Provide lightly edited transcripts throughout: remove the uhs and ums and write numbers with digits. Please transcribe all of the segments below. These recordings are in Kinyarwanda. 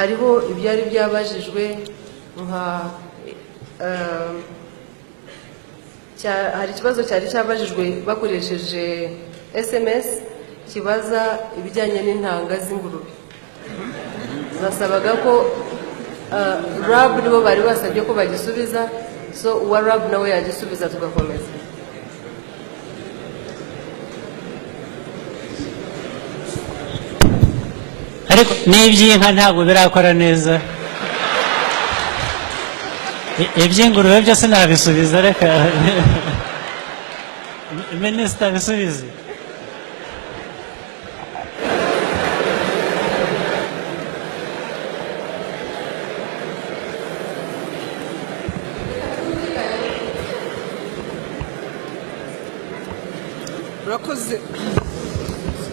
hariho ibyari byabajijwe nka hari ikibazo cyari cyabajijwe bakoresheje SMS kibaza ibijyanye n'intanga z'ingurube. Basabaga ko RAB nibo bari basabye ko bagisubiza, so uwa RAB nawe yagisubiza tugakomeza. ariko n'iby'inka ntabwo birakora neza. Iby'ingurube byose nabisubiza, reka Ministre abisubize.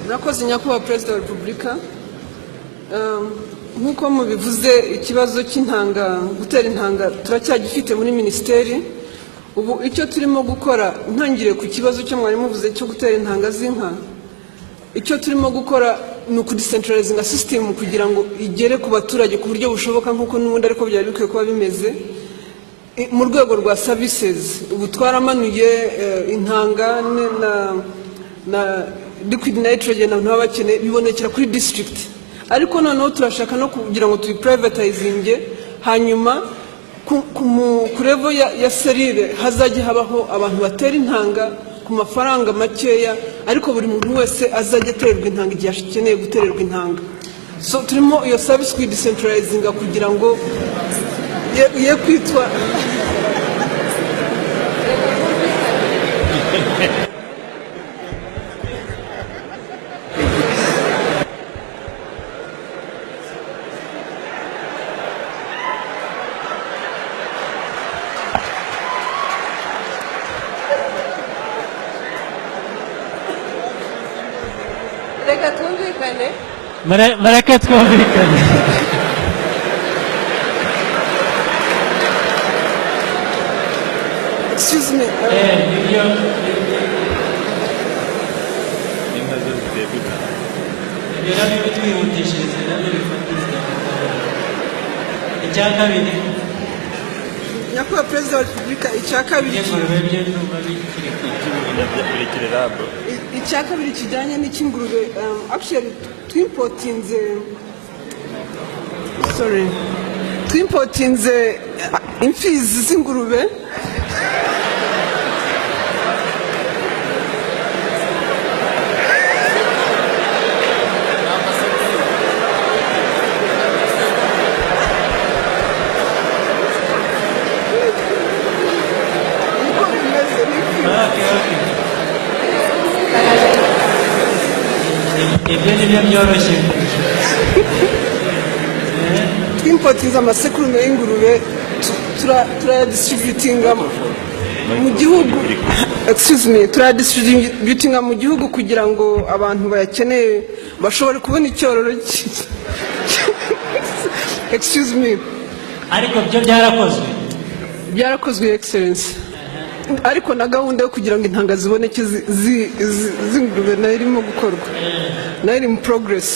Murakoze nyakubahwa Perezida wa Repubulika. Nk'uko mubivuze, ikibazo cy'intanga, gutera intanga turacyagifite muri Minisiteri. Ubu icyo turimo gukora, ntangire ku kibazo cyo mwari muvuze cyo gutera intanga z'inka, icyo turimo gukora ni ukudecentralizinga system kugira ngo igere ku baturage ku buryo bushoboka nk'uko n'ubundi ariko byari bikwiye kuba bimeze. Mu rwego rwa services, ubu twaramanuye intanga na liquid nitrogen abantu baba bakeneye bibonekera kuri district, ariko noneho turashaka no kugira ngo tubiprivatizinge, hanyuma ku level ya serire hazajya habaho abantu batera intanga ku mafaranga makeya, ariko buri muntu wese azajya atererwa intanga igihe akeneye gutererwa intanga. So turimo iyo service kuyidecentralizinga kugira ngo ye kwitwa mureke twumvikane. Excuse me. Nyakubahwa Perezida wa Repubulika, icya kabiri kijyanye n'icy'ingurube, actually twimpotinze imfizi z'ingurube. Twimpotinze amasekurume y'ingurube turayadistributinga mu gihugu, turayadistributinga mu gihugu kugira ngo abantu bayakeneye bashobore kubona icyororo. Excuse me. Ariko byo byarakozwe Excellency. Ariko na gahunda yo kugira ngo intanga ziboneke z'ingurube nayo irimo gukorwa, nayo iri mu progress.